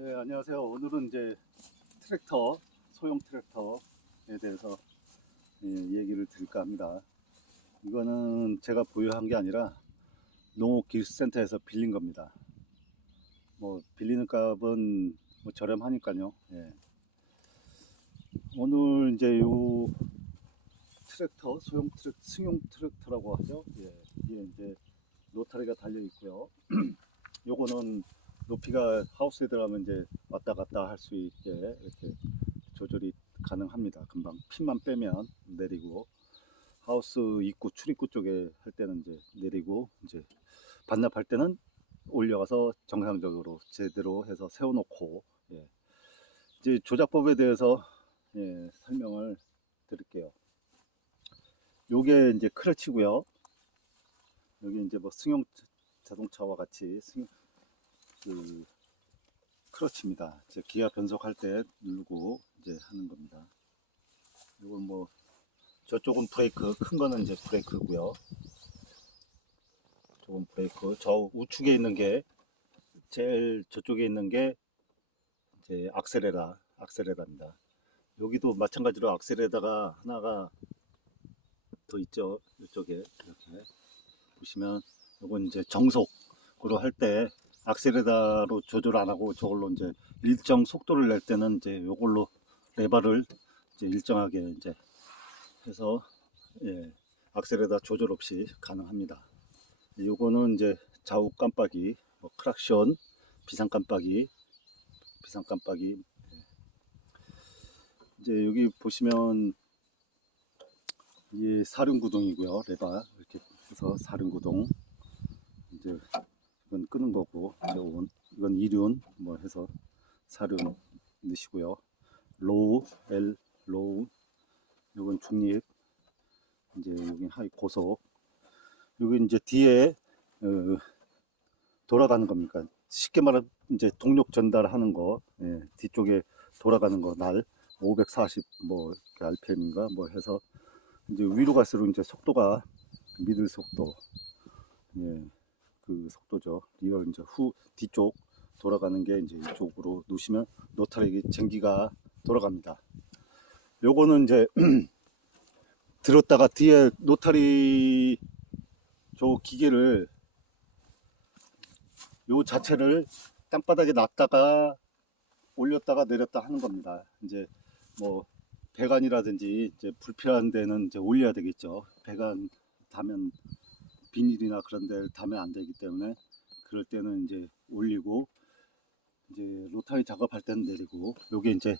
네, 안녕하세요. 오늘은 이제 트랙터, 소형 트랙터에 대해서 예, 얘기를 드릴까 합니다. 이거는 제가 보유한 게 아니라 농업기술센터에서 빌린 겁니다. 뭐 빌리는 값은 뭐 저렴하니까요. 예. 오늘 이제 요 트랙터, 소형 트랙, 승용 트랙터라고 하죠. 예. 이게 이제 노타리가 달려 있고요. 요거는 높이가 하우스에 들어가면 이제 왔다 갔다 할 수 있게 이렇게 조절이 가능합니다. 금방 핀만 빼면 내리고 하우스 입구 출입구 쪽에 할 때는 이제 내리고 이제 반납할 때는 올려가서 정상적으로 제대로 해서 세워놓고 예. 이제 조작법에 대해서 예, 설명을 드릴게요. 요게 이제 크러치고요. 여기 이제 뭐 승용 자동차와 같이 승, 그 크러치입니다. 이제 기아 변속할 때 누르고 이제 하는 겁니다. 이건 뭐 저쪽은 브레이크, 큰 거는 이제 브레이크고요. 저건 브레이크. 저 우측에 있는 게 제일 저쪽에 있는 게 이제 악셀레라, 악셀레라입니다. 여기도 마찬가지로 악셀에다가 하나가 더 있죠. 이쪽에 이렇게 보시면 이건 이제 정속으로 할 때 악셀에다로 조절 안 하고 저걸로 이제 일정 속도를 낼 때는 이제 요걸로 레바를 이제 일정하게 이제 해서 예, 악셀에다 조절 없이 가능합니다. 요거는 이제 좌우 깜빡이, 뭐 크락션, 비상 깜빡이, 비상 깜빡이. 예. 이제 여기 보시면 이게 사륜구동이고요. 레바 이렇게 해서 사륜구동. 이제 이건 끄는 거고 이건 이건 이륜 뭐 해서 사륜 넣으시고요. 로우 L 로우 이건 중립 이제 여기 하이 고속. 여기 이제 뒤에 어, 돌아가는 겁니까? 쉽게 말하면 이제 동력 전달하는 거 예, 뒤쪽에 돌아가는 거 날 540뭐 RPM인가 뭐 해서 이제 위로 갈수록 이제 속도가 미들 속도 예, 그 속도죠. 리얼 이제 후 뒤쪽 돌아가는 게 이제 이쪽으로 놓으시면 노타리 전기가 돌아갑니다. 요거는 이제 들었다가 뒤에 노타리 저 기계를 요 자체를 땅바닥에 놨다가 올렸다가 내렸다 하는 겁니다. 이제 뭐 배관이라든지 이제 불필요한 데는 이제 올려야 되겠죠. 배관 다면 비닐이나 그런 데를 다면 안 되기 때문에 그럴 때는 이제 올리고 이제 로타리 작업할 때는 내리고 요게 이제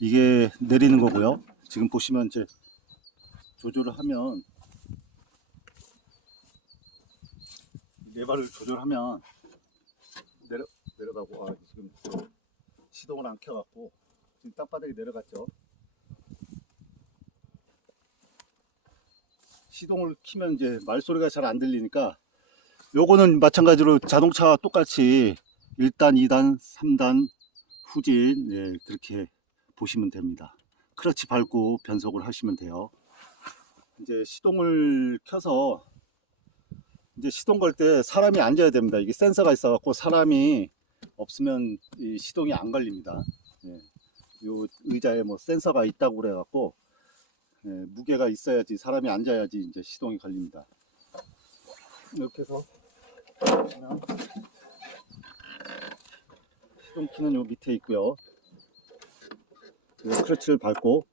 이게 내리는 거고요. 지금 보시면 이제 조절을 하면 레바를 조절하면 내려 내려가고 아, 지금 시동을 안 켜갖고 지금 땅바닥에 내려갔죠. 시동을 키면 이제 말소리가 잘 안 들리니까 요거는 마찬가지로 자동차와 똑같이 1단, 2단, 3단 후진 예, 그렇게 보시면 됩니다. 크러치 밟고 변속을 하시면 돼요. 이제 시동을 켜서 이제 시동 걸 때 사람이 앉아야 됩니다. 이게 센서가 있어 갖고 사람이 없으면 이 시동이 안 걸립니다. 예. 요 의자에 뭐 센서가 있다고 그래 갖고 예, 무게가 있어야지 사람이 앉아야지 이제 시동이 걸립니다. 이렇게 해서 보시면 시동 키는 요 밑에 있고요. 크러치를 밟고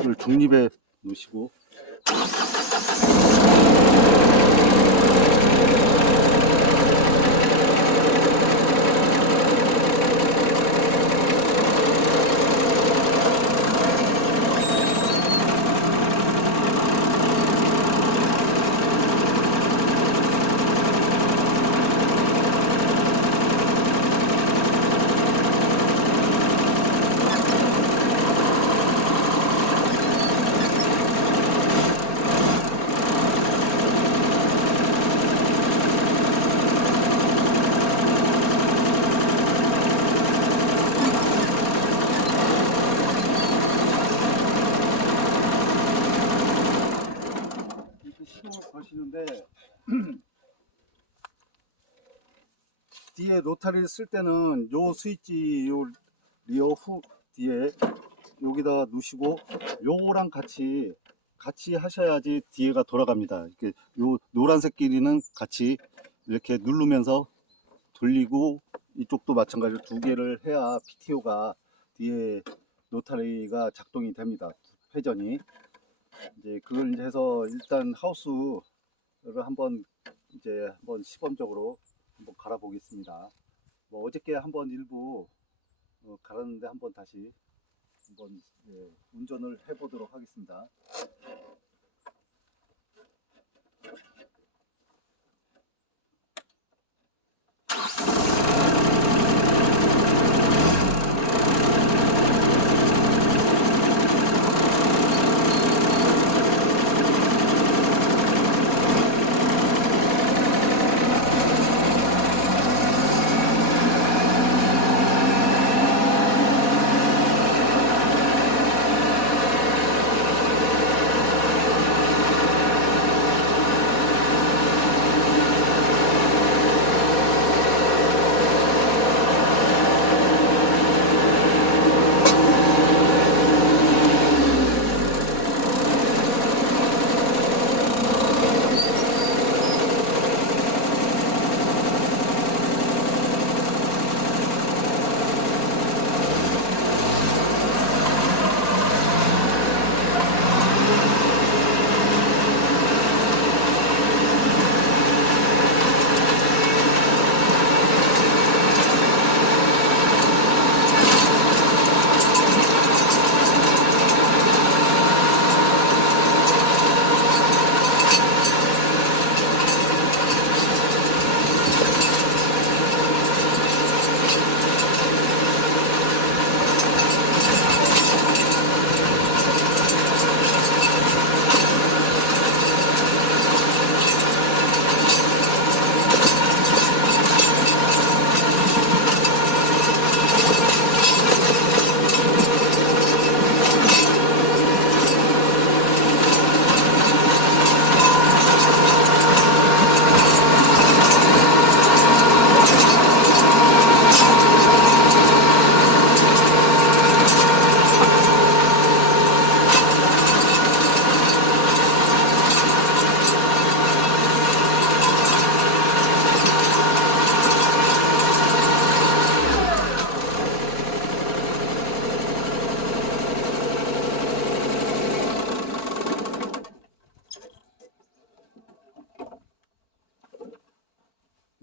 이걸 중립에 놓으시고 이렇게 시동을 거시는데 뒤에 노타리를 쓸 때는 요 스위치 요 리어 후 뒤에 여기다 놓으시고 요거랑 같이 같이 하셔야지 뒤에가 돌아갑니다. 이렇게 요 노란색 길이는 같이 이렇게 누르면서 돌리고 이쪽도 마찬가지로 두 개를 해야 PTO가 뒤에 노타리가 작동이 됩니다. 회전이 이제 그걸 이제 해서 일단 하우스를 한번 이제 한번 시범적으로 한번 갈아 보겠습니다. 뭐 어저께 한번 일부 어, 갈았는데 한번 다시 한번 예, 운전을 해 보도록 하겠습니다.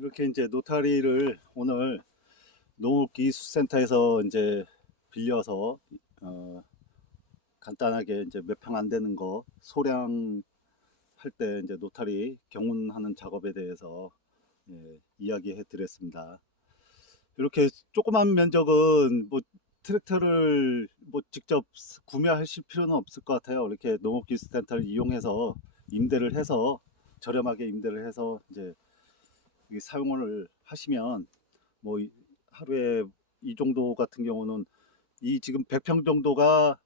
이렇게 이제 노타리를 오늘 농업기술센터에서 이제 빌려서 어, 간단하게 이제 몇 평 안 되는 거 소량 할 때 이제 노타리 경운하는 작업에 대해서 예, 이야기해 드렸습니다. 이렇게 조그만 면적은 뭐 트랙터를 뭐 직접 구매하실 필요는 없을 것 같아요. 이렇게 농업기술센터를 이용해서 임대를 해서 저렴하게 임대를 해서 이제 이 사용을 하시면 뭐 이- 하루에 이 정도 같은 경우는 이 지금 100평 정도가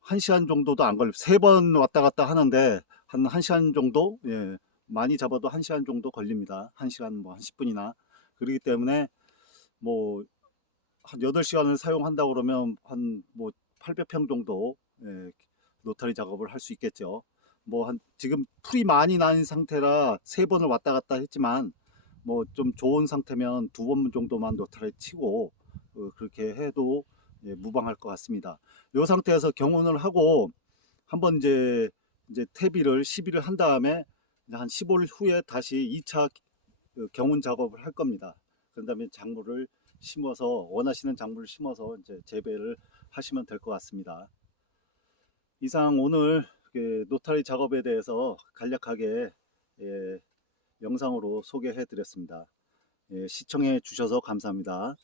1시간 정도도 안 걸려. 세번 왔다 갔다 하는데 한 1시간 정도? 예. 많이 잡아도 1시간 정도 걸립니다. 1시간 뭐 한 10분이나. 그렇기 때문에 뭐 한 8시간을 사용한다 그러면 한 뭐 800평 정도 예, 노타리 작업을 할 수 있겠죠. 뭐 한 지금 풀이 많이 난 상태라 세 번을 왔다 갔다 했지만 뭐 좀 좋은 상태면 두 번 정도만 노타리 치고 어, 그렇게 해도 예, 무방할 것 같습니다. 이 상태에서 경운을 하고 한번 이제 이제 퇴비를 시비를 한 다음에 한 15일 후에 다시 2차 경운 작업을 할 겁니다. 그런 다음에 작물을 심어서 원하시는 작물을 심어서 이제 재배를 하시면 될 것 같습니다. 이상 오늘 그 노타리 작업에 대해서 간략하게 예, 영상으로 소개해 드렸습니다. 예, 시청해 주셔서 감사합니다.